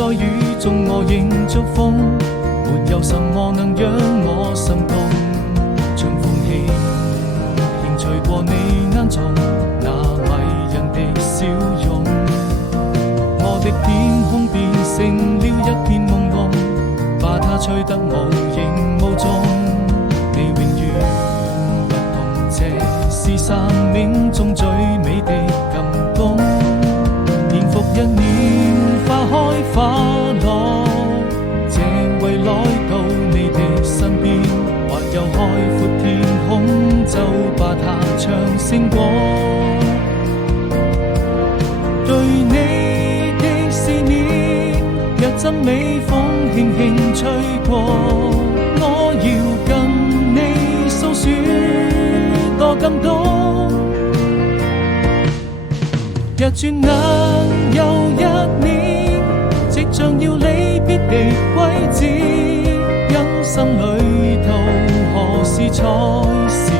在雨中我仍祝福，沒有什麼能讓我心動。春風輕輕吹過你眼中那迷人的笑容，我的天空變成了一片朦朧，把它吹得無影無蹤。你永遠不同，這是生命中最美的感動。年復一年，花開花落，這為來到你的身邊，或有海闊天空，就把它唱勝過。對你的思念，若陣微風輕輕吹過，我要跟你訴說多感動。若轉眼又一年，即將要離別的季節，人生旅途何時才是